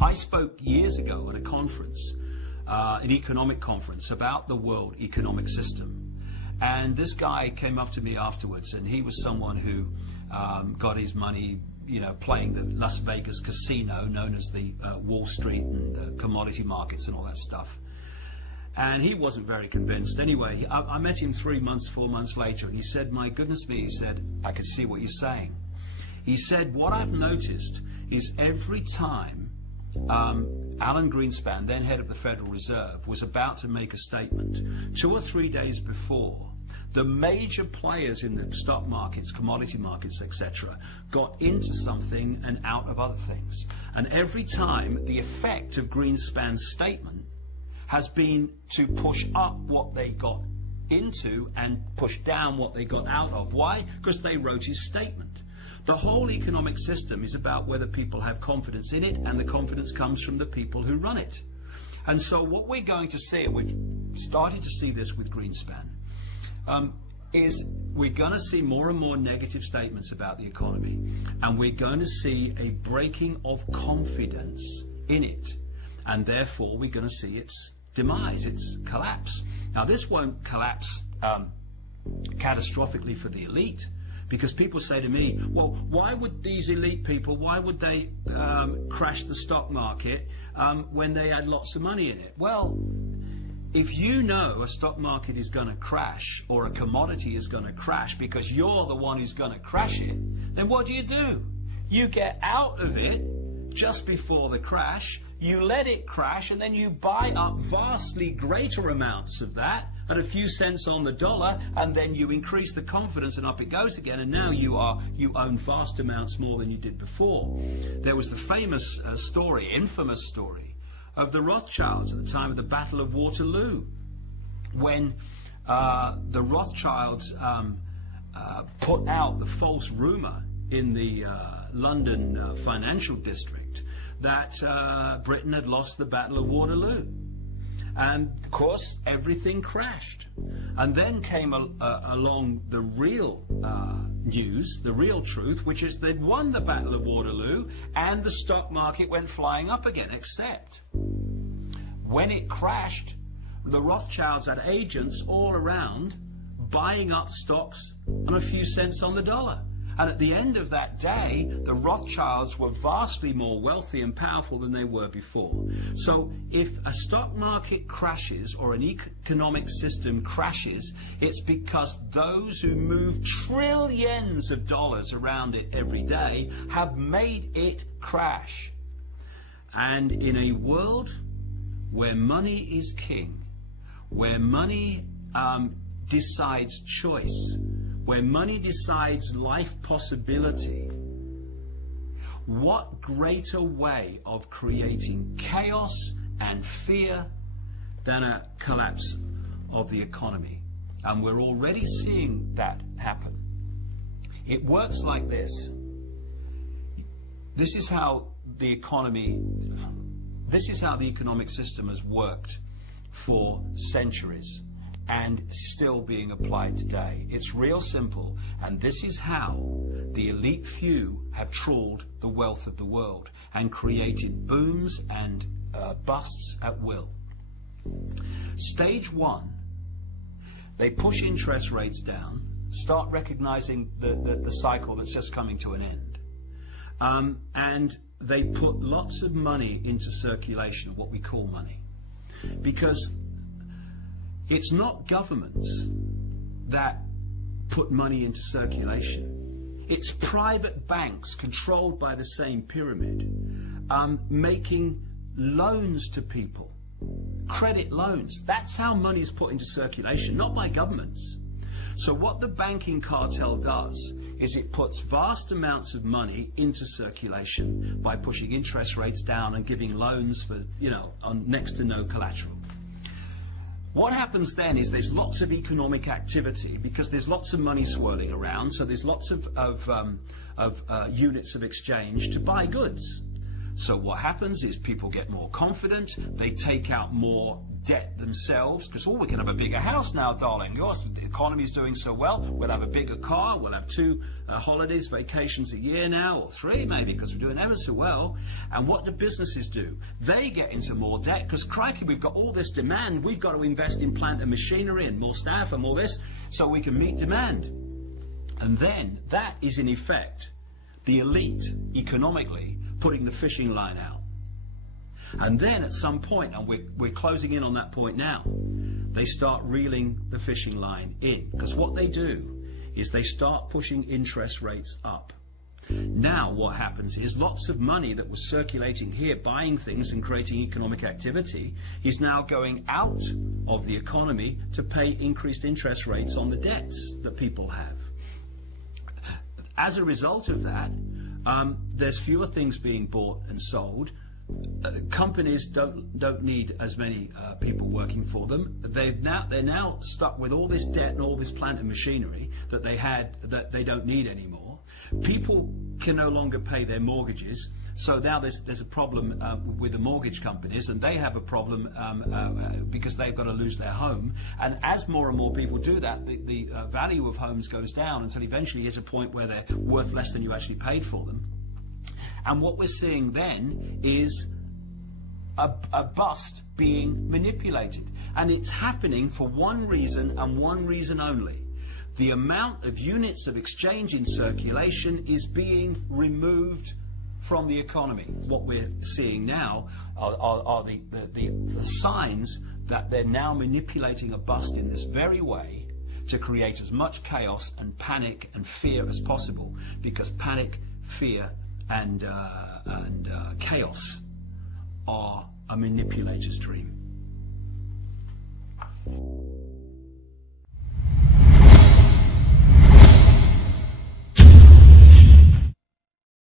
I spoke years ago at a conference, an economic conference, about the world economic system. And this guy came up to me afterwards, and he was someone who got his money, playing the Las Vegas casino, known as the Wall Street and the commodity markets and all that stuff. And he wasn't very convinced. Anyway, I met him 3 months, 4 months later, and he said, my goodness me, he said, I could see what you're saying. He said, what I've noticed is every time Alan Greenspan, then head of the Federal Reserve, was about to make a statement, 2 or 3 days before, the major players in the stock markets, commodity markets, etc., got into something and out of other things. And every time, the effect of Greenspan's statement has been to push up what they got into and push down what they got out of. Why? Because they wrote his statement. The whole economic system is about whether people have confidence in it, and the confidence comes from the people who run it. And so what we're going to see, and we've started to see this with Greenspan, is we're going to see more and more negative statements about the economy, and we're going to see a breaking of confidence in it, and therefore we're going to see its demise, its collapse. Now this won't collapse catastrophically for the elite, because people say to me, well, why would these elite people, why would they crash the stock market when they had lots of money in it? Well, if you know a stock market is going to crash, or a commodity is going to crash because you're the one who's going to crash it, then what do? You get out of it just before the crash, you let it crash, and then you buy up vastly greater amounts of that at a few cents on the dollar, and then you increase the confidence, and up it goes again, and now you own vast amounts more than you did before. There was the famous infamous story of the Rothschilds at the time of the Battle of Waterloo, when the Rothschilds put out the false rumor in the London financial district that Britain had lost the Battle of Waterloo. And of course everything crashed. And then came along the real news, the real truth, which is they'd won the Battle of Waterloo and the stock market went flying up again, except when it crashed, the Rothschilds had agents all around buying up stocks on a few cents on the dollar. And at the end of that day, the Rothschilds were vastly more wealthy and powerful than they were before. So if a stock market crashes or an economic system crashes, it's because those who move trillions of dollars around it every day have made it crash. And in a world where money is king, where money decides choice, where money decides life possibility, what greater way of creating chaos and fear than a collapse of the economy? And we're already seeing that happen. It works like this. This is how the economic system has worked for centuries and still being applied today. It's real simple, and this is how the elite few have trawled the wealth of the world and created booms and busts at will. Stage one, they push interest rates down, start recognizing the cycle that's just coming to an end, and they put lots of money into circulation, what we call money, because it's not governments that put money into circulation. It's private banks controlled by the same pyramid, making loans to people, credit loans. That's how money's put into circulation, not by governments. So what the banking cartel does is it puts vast amounts of money into circulation by pushing interest rates down and giving loans for, on next to no collateral. What happens then is there's lots of economic activity because there's lots of money swirling around, so there's lots of units of exchange to buy goods. So what happens is people get more confident, they take out more debt themselves, because, we can have a bigger house now, darling. Gosh, the economy's doing so well. We'll have a bigger car. We'll have 2 holidays, vacations a year now, or 3 maybe, because we're doing ever so well. And what do businesses do? They get into more debt because, crikey, we've got all this demand. We've got to invest in plant and machinery and more staff and all this so we can meet demand. And then that is, in effect, the elite, economically, putting the fishing line out. And then at some point, and we're closing in on that point now, they start reeling the fishing line in. Because what they do is they start pushing interest rates up. Now what happens is lots of money that was circulating here, buying things and creating economic activity, is now going out of the economy to pay increased interest rates on the debts that people have. As a result of that, there's fewer things being bought and sold. Companies don't need as many people working for them. They're now stuck with all this debt and all this plant and machinery that they had that they don't need anymore. People can no longer pay their mortgages, so now there's a problem with the mortgage companies, and they have a problem because they've got to lose their home. And as more and more people do that, the value of homes goes down until eventually you hit a point where they're worth less than you actually paid for them. And what we're seeing then is a bust being manipulated. And it's happening for one reason and one reason only. The amount of units of exchange in circulation is being removed from the economy. What we're seeing now are the signs that they're now manipulating a bust in this very way to create as much chaos and panic and fear as possible, because panic, fear and chaos are a manipulator's dream.